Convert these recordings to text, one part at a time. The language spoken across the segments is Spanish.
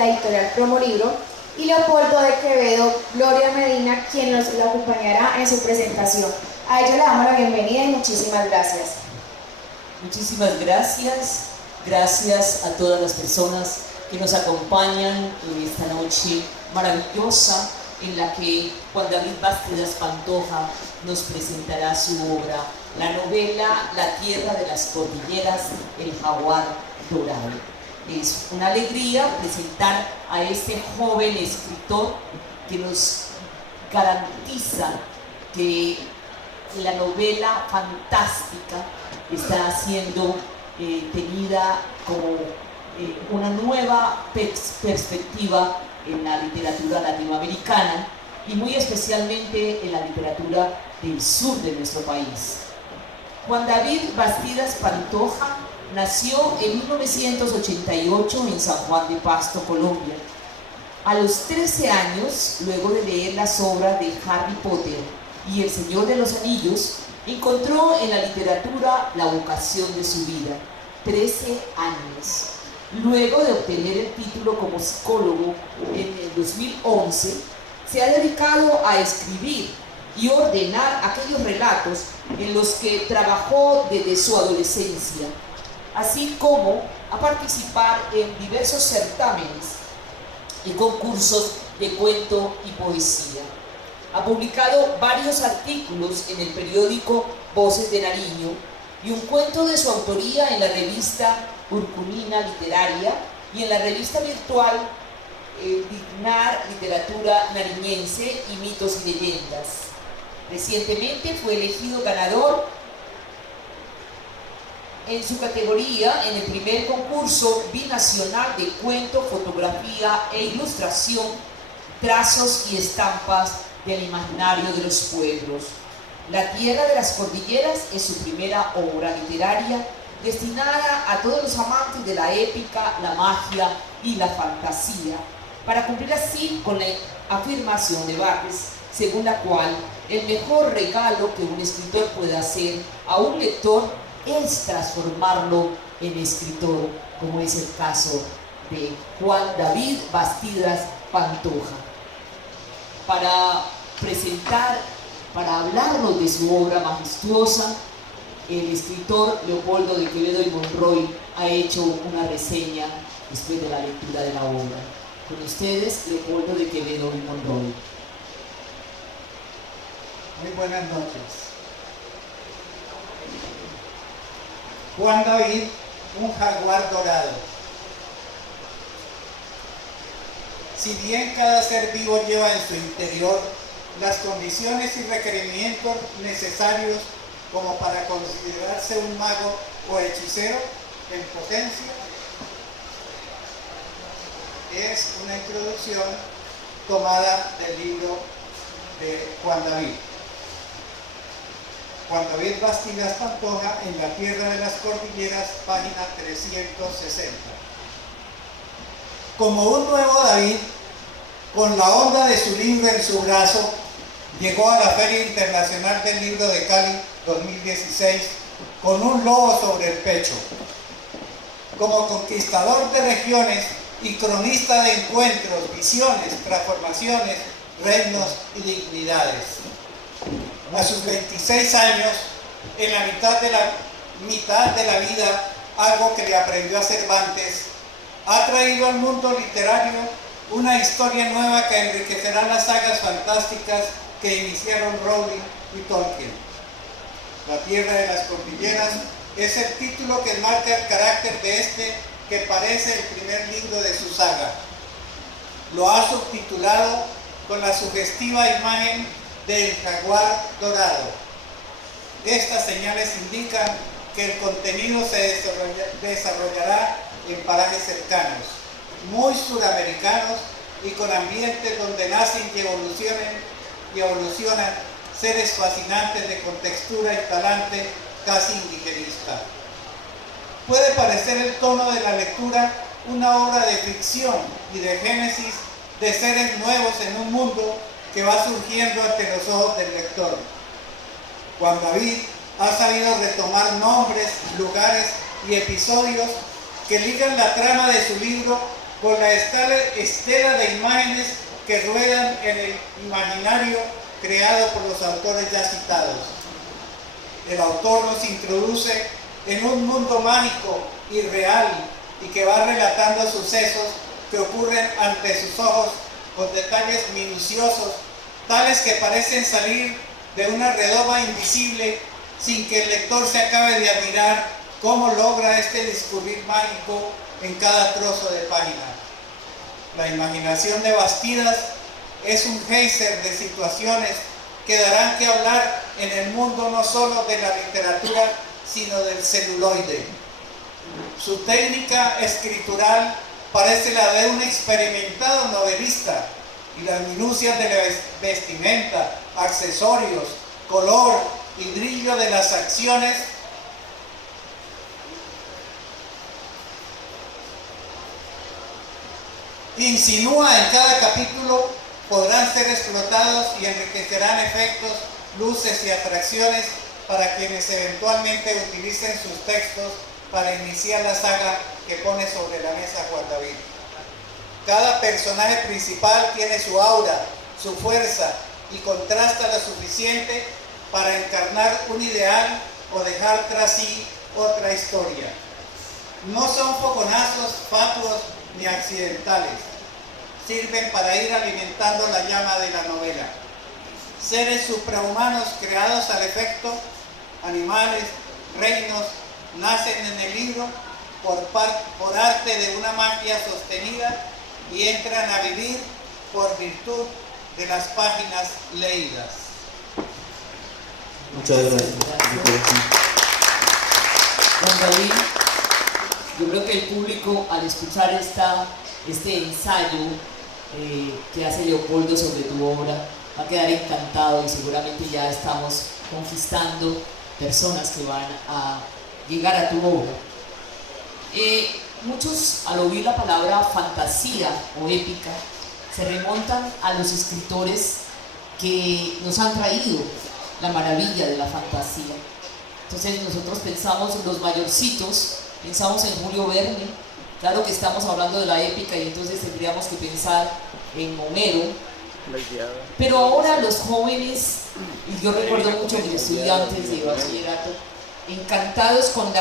la editorial Promolibro, y Leopoldo de Quevedo, Gloria Medina, quien nos la acompañará en su presentación. A ella le damos la bienvenida y muchísimas gracias. Muchísimas gracias. Gracias a todas las personas que nos acompañan en esta noche maravillosa en la que Juan David Bastidas Pantoja nos presentará su obra, la novela La Tierra de las Cordilleras, el Jaguar Dorado. Es una alegría presentar a este joven escritor que nos garantiza que la novela fantástica está siendo tenida como una nueva perspectiva en la literatura latinoamericana y muy especialmente en la literatura del sur de nuestro país. Juan David Bastidas Pantoja nació en 1988 en San Juan de Pasto, Colombia. A los 13 años, luego de leer las obras de Harry Potter y El Señor de los Anillos, encontró en la literatura la vocación de su vida. 13 años. Luego de obtener el título como psicólogo en el 2011, se ha dedicado a escribir y ordenar aquellos relatos en los que trabajó desde su adolescencia, así como a participar en diversos certámenes y concursos de cuento y poesía. Ha publicado varios artículos en el periódico Voces de Nariño y un cuento de su autoría en la revista Urcunina Literaria y en la revista virtual Dignar Literatura Nariñense y Mitos y Leyendas. Recientemente fue elegido ganador en su categoría en el primer concurso binacional de cuento, fotografía e ilustración, trazos y estampas del imaginario de los pueblos. La Tierra de las Cordilleras es su primera obra literaria destinada a todos los amantes de la épica, la magia y la fantasía, para cumplir así con la afirmación de Borges, según la cual el mejor regalo que un escritor puede hacer a un lector es transformarlo en escritor, como es el caso de Juan David Bastidas Pantoja. Para presentar, para hablarnos de su obra majestuosa, el escritor Leopoldo de Quevedo y Monroy ha hecho una reseña después de la lectura de la obra. Con ustedes, Leopoldo de Quevedo y Monroy. Muy buenas noches. Juan David, un jaguar dorado. Si bien cada ser vivo lleva en su interior las condiciones y requerimientos necesarios como para considerarse un mago o hechicero en potencia, es una introducción tomada del libro de Juan David. Juan David Bastidas Pantoja, en La Tierra de las Cordilleras, página 360. Como un nuevo David, con la honda de su libro en su brazo, llegó a la Feria Internacional del Libro de Cali 2016 con un lobo sobre el pecho. Como conquistador de regiones y cronista de encuentros, visiones, transformaciones, reinos y dignidades. A sus 26 años, en la mitad de la vida, algo que le aprendió a Cervantes, ha traído al mundo literario una historia nueva que enriquecerá las sagas fantásticas que iniciaron Rowling y Tolkien. La Tierra de las Cordilleras es el título que marca el carácter de este que parece el primer libro de su saga. Lo ha subtitulado con la sugestiva imagen del jaguar dorado. Estas señales indican que el contenido se desarrollará en parajes cercanos, muy suramericanos y con ambientes donde nacen y evolucionan seres fascinantes de contextura y talante casi indigenista. Puede parecer el tono de la lectura una obra de ficción y de génesis de seres nuevos en un mundo que va surgiendo ante los ojos del lector. Juan David ha sabido retomar nombres, lugares y episodios que ligan la trama de su libro con la estela de imágenes que ruedan en el imaginario creado por los autores ya citados. El autor nos introduce en un mundo mágico y real y que va relatando sucesos que ocurren ante sus ojos con detalles minuciosos, tales que parecen salir de una redoma invisible sin que el lector se acabe de admirar cómo logra este discurrir mágico en cada trozo de página. La imaginación de Bastidas es un geyser de situaciones que darán que hablar en el mundo no solo de la literatura, sino del celuloide. Su técnica escritural parece la de un experimentado novelista y las minucias de la vestimenta, accesorios, color y brillo de las acciones insinúa en cada capítulo podrán ser explotados y enriquecerán efectos, luces y atracciones para quienes eventualmente utilicen sus textos para iniciar la saga que pone sobre la mesa Juan David. Cada personaje principal tiene su aura, su fuerza y contrasta lo suficiente para encarnar un ideal o dejar tras sí otra historia. No son fogonazos fatuos ni accidentales. Sirven para ir alimentando la llama de la novela. Seres suprahumanos creados al efecto, animales, reinos, nacen en el libro por arte de una magia sostenida y entran a vivir por virtud de las páginas leídas. Muchas gracias. Juan David, yo creo que el público al escuchar este ensayo que hace Leopoldo sobre tu obra va a quedar encantado y seguramente ya estamos conquistando personas que van a llegar a tu obra. Muchos al oír la palabra fantasía o épica se remontan a los escritores que nos han traído la maravilla de la fantasía. Entonces nosotros pensamos en los mayorcitos, pensamos en Julio Verne, claro que estamos hablando de la épica y entonces tendríamos que pensar en Homero, pero ahora los jóvenes, y yo recuerdo mucho a mis estudiantes de bachillerato, encantados con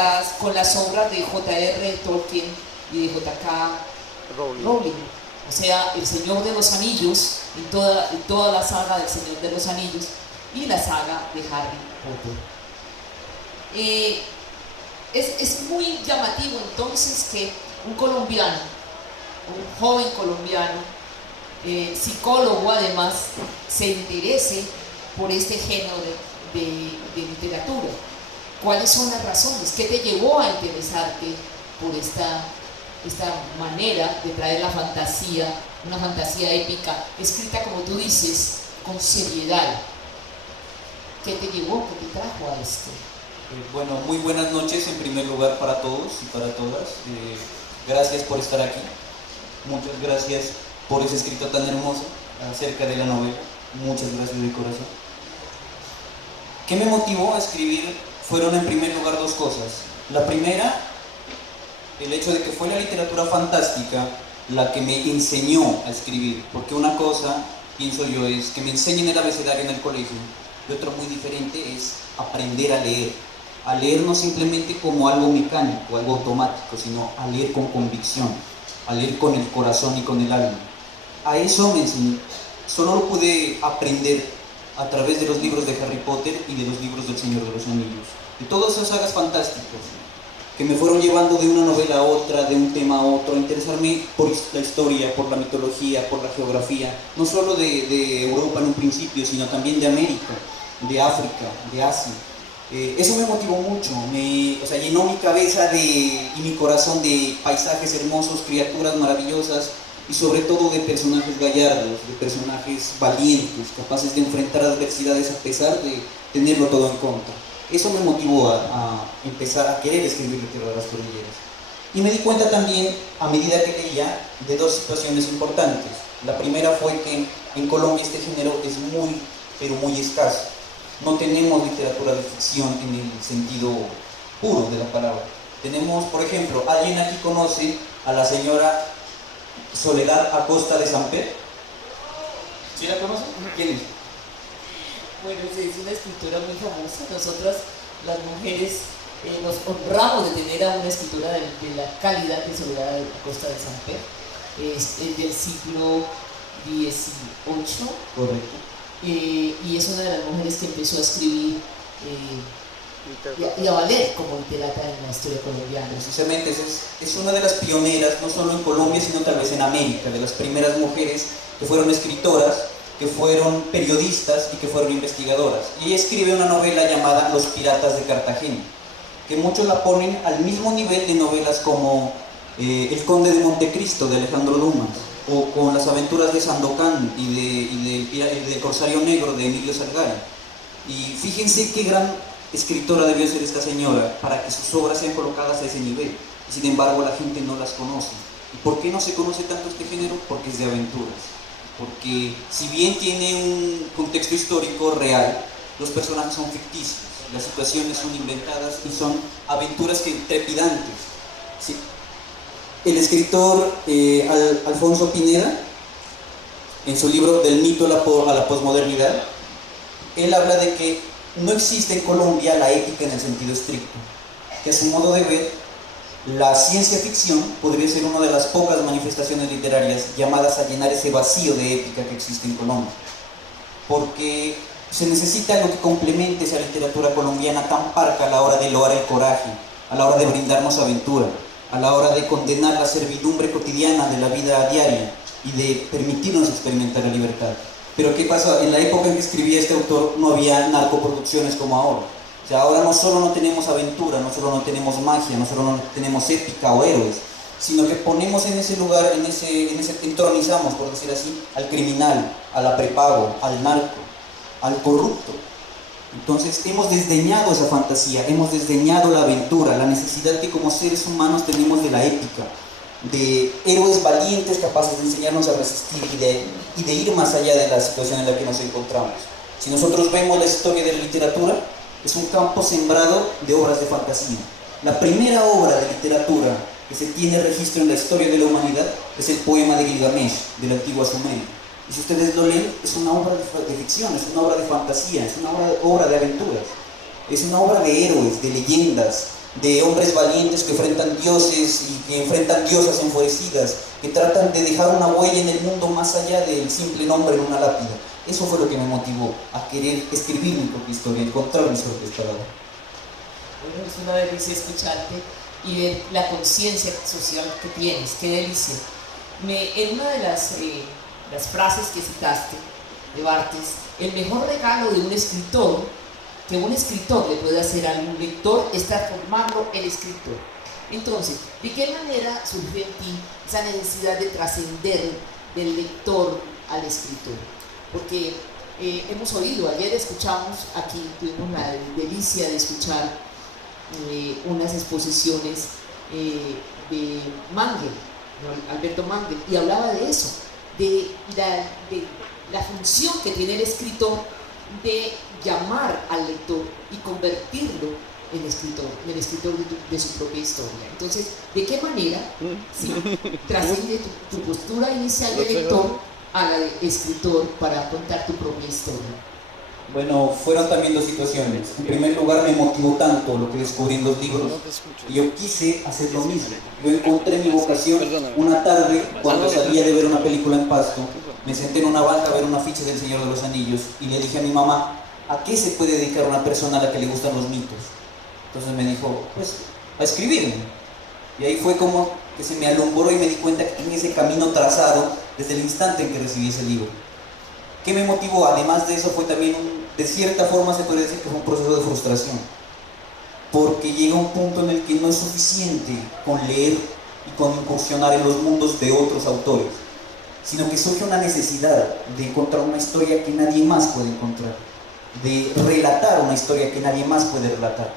las obras de J.R. Tolkien y de J.K. Rowling, o sea, El Señor de los Anillos, en toda la saga del Señor de los Anillos y la saga de Harry Potter. Es muy llamativo entonces que un colombiano, un joven colombiano, psicólogo además, se interese por este género de literatura. ¿Cuáles son las razones? ¿Qué te llevó a interesarte por esta manera de traer la fantasía, una fantasía épica, escrita como tú dices, con seriedad? ¿Qué te llevó, qué te trajo a esto? Bueno, muy buenas noches en primer lugar para todos y para todas. Gracias por estar aquí. Muchas gracias por ese escrito tan hermoso acerca de la novela. Muchas gracias de corazón. ¿Qué me motivó a escribir? Fueron en primer lugar dos cosas. La primera, el hecho de que fue la literatura fantástica la que me enseñó a escribir. Porque una cosa, pienso yo, es que me enseñen el abecedario en el colegio. Y otra muy diferente es aprender a leer. A leer no simplemente como algo mecánico, algo automático, sino a leer con convicción, a leer con el corazón y con el alma. A eso me enseñó. Solo lo pude aprender a través de los libros de Harry Potter y de los libros del Señor de los Anillos. De todas esas sagas fantásticas que me fueron llevando de una novela a otra, de un tema a otro, a interesarme por la historia, por la mitología, por la geografía, no solo de Europa en un principio, sino también de América, de África, de Asia. Eso me motivó mucho, llenó mi cabeza y mi corazón de paisajes hermosos, criaturas maravillosas y sobre todo de personajes gallardos, de personajes valientes, capaces de enfrentar adversidades a pesar de tenerlo todo en contra. Eso me motivó a empezar a querer escribir El Terror de las Cordilleras. Y me di cuenta también, a medida que leía, de dos situaciones importantes. La primera fue que en Colombia este género es muy, pero muy escaso. No tenemos literatura de ficción en el sentido puro de la palabra. Tenemos, por ejemplo, ¿alguien aquí conoce a la señora Soledad Acosta de Samper. ¿Sí la conocen? ¿Quién es? Bueno, es una escritora muy famosa. Nosotras, las mujeres, nos honramos de tener a una escritora de la calidad que Soledad Acosta de Samper. Es del siglo XVIII. Correcto. Y es una de las mujeres que empezó a escribir y a valer como literata en la historia colombiana. Precisamente es una de las pioneras, no solo en Colombia, sino tal vez en América, de las primeras mujeres que fueron escritoras, que fueron periodistas y que fueron investigadoras. Y ella escribe una novela llamada Los Piratas de Cartagena, que muchos la ponen al mismo nivel de novelas como El Conde de Montecristo de Alejandro Dumas, o con Las Aventuras de Sandokan y del Corsario Negro de Emilio Salgari. Y fíjense qué gran escritora debió ser esta señora para que sus obras sean colocadas a ese nivel. Y sin embargo la gente no las conoce. ¿Y por qué no se conoce tanto este género? Porque es de aventuras. Porque si bien tiene un contexto histórico real, los personajes son ficticios, las situaciones son inventadas y son aventuras trepidantes. Sí. El escritor Alfonso Pineda, en su libro Del mito a la posmodernidad, él habla de que no existe en Colombia la ética en el sentido estricto, que a su modo de ver, la ciencia ficción podría ser una de las pocas manifestaciones literarias llamadas a llenar ese vacío de ética que existe en Colombia, porque se necesita algo que complemente esa literatura colombiana tan parca a la hora de loar el coraje, a la hora de brindarnos aventura, a la hora de condenar la servidumbre cotidiana de la vida diaria y de permitirnos experimentar la libertad. Pero ¿qué pasa? En la época en que escribía este autor no había narcoproducciones como ahora. O sea, ahora no solo no tenemos aventura, no solo no tenemos magia, no solo no tenemos épica o héroes, sino que ponemos en ese lugar, entronizamos, por decir así, al criminal, al aprepago, al narco, al corrupto. Entonces hemos desdeñado esa fantasía, hemos desdeñado la aventura, la necesidad que como seres humanos tenemos de la épica, de héroes valientes capaces de enseñarnos a resistir y de ir más allá de la situación en la que nos encontramos. Si nosotros vemos la historia de la literatura, es un campo sembrado de obras de fantasía. La primera obra de literatura que se tiene registro en la historia de la humanidad es el poema de Gilgamesh, de la antigua Sumeria. Y si ustedes lo leen, es una obra de ficción, es una obra de fantasía, es una obra de aventuras, es una obra de héroes, de leyendas, de hombres valientes que enfrentan dioses y que enfrentan diosas enfurecidas, que tratan de dejar una huella en el mundo más allá del simple nombre en una lápida. Eso fue lo que me motivó a querer escribir mi propia historia, encontrar mis propias palabras. Bueno, es una delicia escucharte y ver la conciencia social que tienes, qué delicia. En una de las frases que citaste de Barthes, el mejor regalo de un escritor que un escritor le puede hacer a un lector es transformarlo en escritor. Entonces, ¿de qué manera surgió en ti esa necesidad de trascender del lector al escritor? Porque hemos oído, ayer escuchamos aquí, tuvimos la delicia de escuchar unas exposiciones de Mangel, Alberto Mangel, y hablaba de eso, de la función que tiene el escritor de llamar al lector y convertirlo en el escritor de su propia historia. Entonces, ¿de qué manera trasciende tu postura inicial de lector a la de escritor para contar tu propia historia? Bueno, fueron también dos situaciones. En primer lugar, me motivó tanto lo que descubrí en los libros y yo quise hacer lo mismo. Yo encontré mi vocación una tarde cuando salía de ver una película en Pasto. Me senté en una banca a ver un afiche del Señor de los Anillos y le dije a mi mamá, ¿a qué se puede dedicar una persona a la que le gustan los mitos? Entonces me dijo, pues, a escribir. Y ahí fue como que se me alumbró y me di cuenta que tenía ese camino trazado desde el instante en que recibí ese libro. ¿Qué me motivó? Además de eso fue también, de cierta forma se puede decir que fue un proceso de frustración. Porque llega un punto en el que no es suficiente con leer y con incursionar en los mundos de otros autores, sino que surge una necesidad de encontrar una historia que nadie más puede encontrar, de relatar una historia que nadie más puede relatar.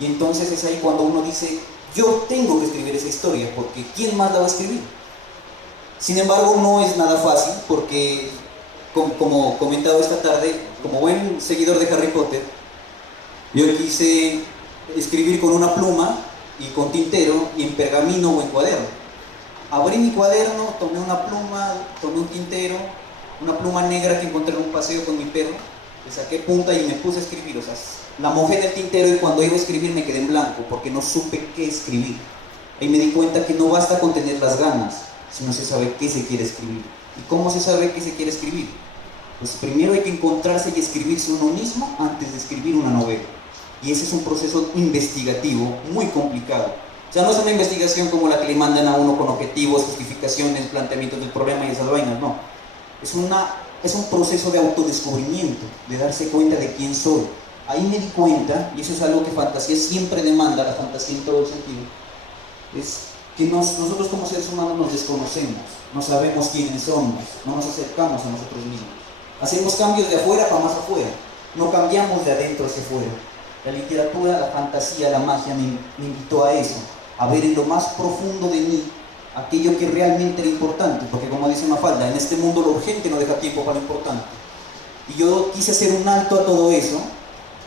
Y entonces es ahí cuando uno dice, yo tengo que escribir esa historia, porque ¿quién más la va a escribir? Sin embargo, no es nada fácil, porque, como comentaba esta tarde, como buen seguidor de Harry Potter, yo quise escribir con una pluma y con tintero y en pergamino o en cuaderno. abrí mi cuaderno, tomé una pluma, tomé un tintero, una pluma negra que encontré en un paseo con mi perro, le saqué punta y me puse a escribir. O sea, la mojé en el tintero y cuando iba a escribir me quedé en blanco porque no supe qué escribir. Ahí me di cuenta que no basta con tener las ganas, sino se sabe qué se quiere escribir. ¿Y cómo se sabe qué se quiere escribir? Pues primero hay que encontrarse y escribirse uno mismo antes de escribir una novela. Y ese es un proceso investigativo muy complicado. O sea, no es una investigación como la que le mandan a uno con objetivos, justificaciones, planteamientos del problema y esas vainas, no. Es un proceso de autodescubrimiento, de darse cuenta de quién soy. Ahí me di cuenta, y eso es algo que fantasía siempre demanda, la fantasía en todo el sentido, es que nosotros como seres humanos nos desconocemos, no sabemos quiénes somos, no nos acercamos a nosotros mismos. Hacemos cambios de afuera para más afuera, no cambiamos de adentro hacia afuera. La literatura, la fantasía, la magia me invitó a eso, a ver en lo más profundo de mí aquello que realmente era importante, porque como dice Mafalda, en este mundo lo urgente no deja tiempo para lo importante. Y yo quise hacer un alto a todo eso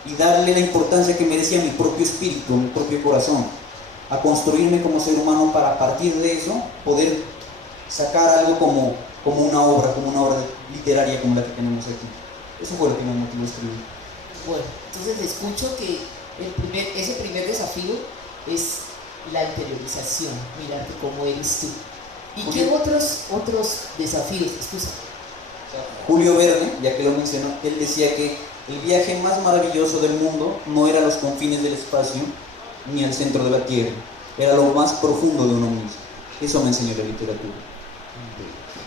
y darle la importancia que merecía a mi propio espíritu, a mi propio corazón, a construirme como ser humano para a partir de eso poder sacar algo como una obra literaria como la que tenemos aquí. Eso fue lo que me motivó a escribir. Bueno, entonces escucho que ese primer desafío es la interiorización, mirarte cómo eres tú. ¿Y qué otros desafíos? Excusa. Julio Verne, ya que lo mencionó, él decía que el viaje más maravilloso del mundo no era los confines del espacio ni el centro de la Tierra, era lo más profundo de uno mismo. Eso me enseñó la literatura.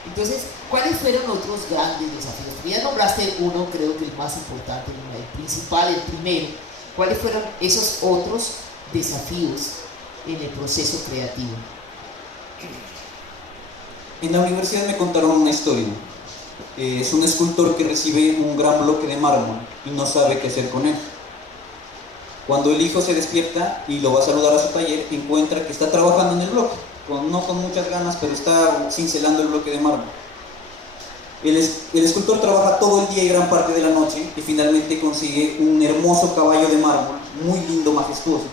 Entonces, ¿cuáles fueron otros grandes desafíos? Ya nombraste uno, creo que el más importante, el principal, el primero. ¿Cuáles fueron esos otros desafíos en el proceso creativo? En la universidad me contaron una historia. Es un escultor que recibe un gran bloque de mármol y no sabe qué hacer con él. Cuando el hijo se despierta y lo va a saludar a su taller, encuentra que está trabajando en el bloque, no con muchas ganas, pero está cincelando el bloque de mármol. El escultor trabaja todo el día y gran parte de la noche y finalmente consigue un hermoso caballo de mármol, muy lindo, majestuoso.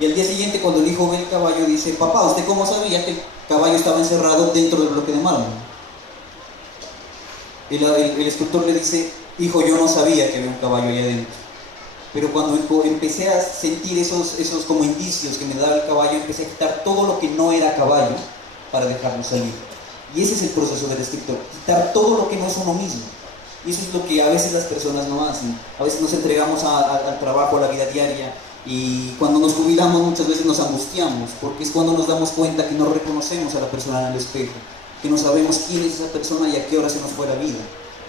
Y al día siguiente, cuando el hijo ve el caballo, dice: papá, ¿usted cómo sabía que el caballo estaba encerrado dentro del bloque de mármol? El escultor le dice: hijo, yo no sabía que había un caballo ahí adentro. Pero cuando empecé a sentir esos como indicios que me daba el caballo, empecé a quitar todo lo que no era caballo para dejarlo salir. Y ese es el proceso del escritor, quitar todo lo que no es uno mismo. Y eso es lo que a veces las personas no hacen. A veces nos entregamos al trabajo, a la vida diaria, y cuando nos jubilamos muchas veces nos angustiamos, porque es cuando nos damos cuenta que no reconocemos a la persona en el espejo, que no sabemos quién es esa persona y a qué hora se nos fue la vida.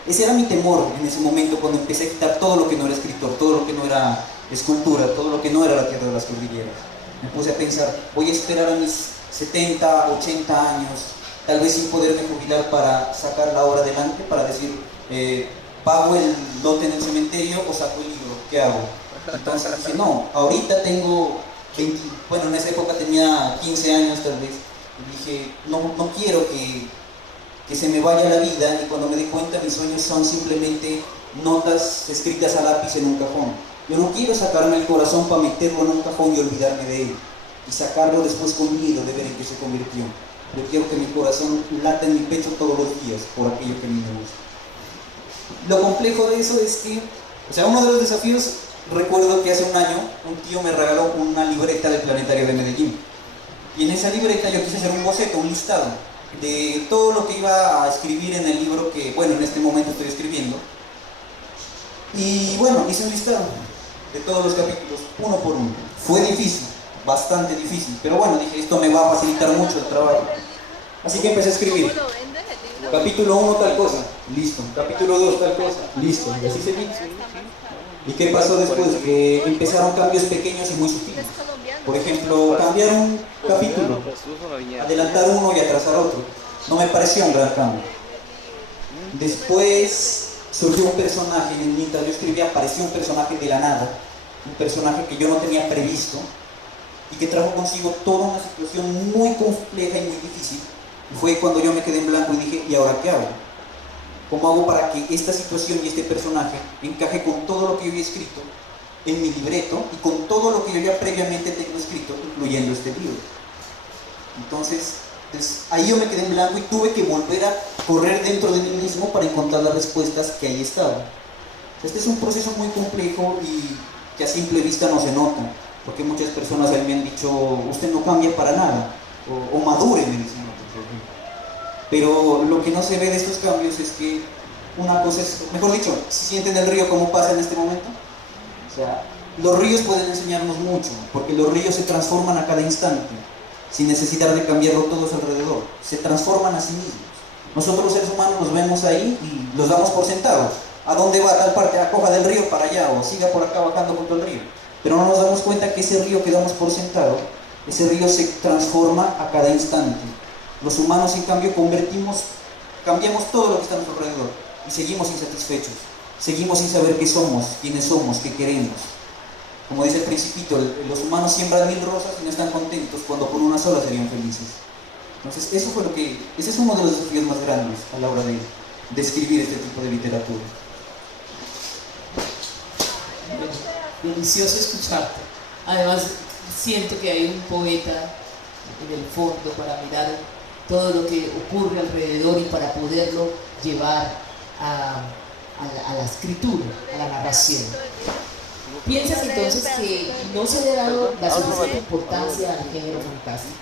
Ese era mi temor en ese momento, cuando empecé a quitar todo lo que no era escritor, todo lo que no era escultura, todo lo que no era la tierra de las cordilleras. Me puse a pensar: voy a esperar a mis 70, 80 años, tal vez sin poderme jubilar, para sacar la obra adelante, para decir, pago el lote en el cementerio o saco el libro, ¿qué hago? Entonces dije: no, ahorita tengo 20, bueno, en esa época tenía 15 años tal vez, y dije: no quiero que se me vaya la vida, y cuando me di cuenta mis sueños son simplemente notas escritas a lápiz en un cajón. Yo no quiero sacarme el corazón para meterlo en un cajón y olvidarme de él, y sacarlo después con miedo de ver en qué se convirtió. Yo quiero que mi corazón lata en mi pecho todos los días por aquello que a mí me gusta. Lo complejo de eso es que, o sea, uno de los desafíos, recuerdo que hace un año un tío me regaló una libreta del Planetario de Medellín, y en esa libreta yo quise hacer un boceto, un listado de todo lo que iba a escribir en el libro que, bueno, en este momento estoy escribiendo. Y bueno, hice un listado de todos los capítulos, uno por uno. Fue difícil, bastante difícil, pero bueno, dije: esto me va a facilitar mucho el trabajo. Así que empecé a escribir. Capítulo 1 tal cosa, listo. Capítulo 2 tal cosa, listo. Y así seguí. ¿Y qué pasó después? Que empezaron cambios pequeños y muy sutiles. Por ejemplo, cambiar un capítulo, adelantar uno y atrasar otro. No me pareció un gran cambio. Después surgió un personaje, mientras yo escribía apareció un personaje de la nada, un personaje que yo no tenía previsto y que trajo consigo toda una situación muy compleja y muy difícil. Y fue cuando yo me quedé en blanco y dije: ¿y ahora qué hago? ¿Cómo hago para que esta situación y este personaje encaje con todo lo que yo había escrito en mi libreto y con todo lo que yo ya previamente tengo escrito, incluyendo este libro? Entonces Entonces ahí yo me quedé en blanco y tuve que volver a correr dentro de mí mismo para encontrar las respuestas que ahí estaban. Este es un proceso muy complejo y que a simple vista no se nota, porque muchas personas a mí me han dicho, usted no cambia para nada, o madure, me dicen otros. Pero lo que no se ve de estos cambios es que una cosa es, mejor dicho, si sienten el río como pasa en este momento, o sea, los ríos pueden enseñarnos mucho, porque los ríos se transforman a cada instante, sin necesidad de cambiarlo todos alrededor, se transforman a sí mismos. Nosotros los seres humanos los vemos ahí y los damos por sentados. ¿A dónde va tal parte? Coja del río para allá o siga por acá bajando junto al río. Pero no nos damos cuenta que ese río que damos por sentado, ese río se transforma a cada instante. Los humanos, en cambio, cambiamos todo lo que está a nuestro alrededor y seguimos insatisfechos. Seguimos sin saber qué somos, quiénes somos, qué queremos. Como dice el Principito, los humanos siembran 1000 rosas y no están contentos cuando por una sola serían felices. Entonces, ese es uno de los desafíos más grandes a la hora de escribir este tipo de literatura. Delicioso escucharte. Además, siento que hay un poeta en el fondo para mirar todo lo que ocurre alrededor y para poderlo llevar a la escritura, a la narración. ¿Piensas entonces que no se le ha dado la suficiente importancia al género fantástico?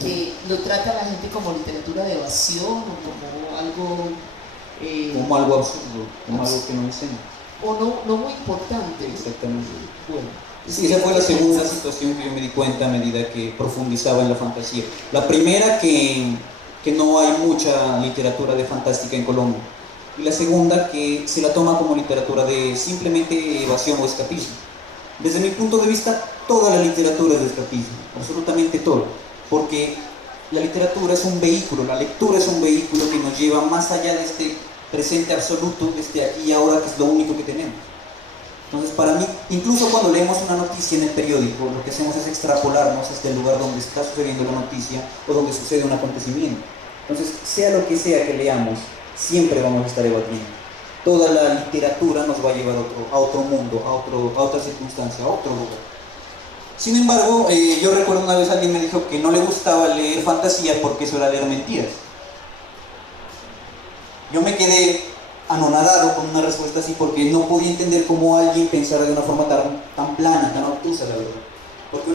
¿Que lo trata la gente como literatura de evasión o como algo... como algo absurdo, como algo que no enseña. o no muy importante? Exactamente. Bueno, Sí, esa fue la segunda situación que yo me di cuenta a medida que profundizaba en la fantasía. La primera, que no hay mucha literatura de fantástica en Colombia. Y la segunda, que se la toma como literatura de simplemente evasión o escapismo. Desde mi punto de vista, toda la literatura es de escapismo, absolutamente todo. Porque la literatura es un vehículo, la lectura es un vehículo que nos lleva más allá de este presente absoluto, de este aquí y ahora, que es lo único que tenemos. Entonces, para mí, incluso cuando leemos una noticia en el periódico, lo que hacemos es extrapolarnos hasta el lugar donde está sucediendo la noticia o donde sucede un acontecimiento. Entonces, sea lo que sea que leamos, siempre vamos a estar evadiendo. Toda la literatura nos va a llevar a otro mundo, a otra circunstancia, a otro lugar. Sin embargo, yo recuerdo una vez alguien me dijo que no le gustaba leer fantasía porque eso era leer mentiras. Yo me quedé anonadado con una respuesta así porque no podía entender cómo alguien pensara de una forma tan plana, tan obtusa, la verdad.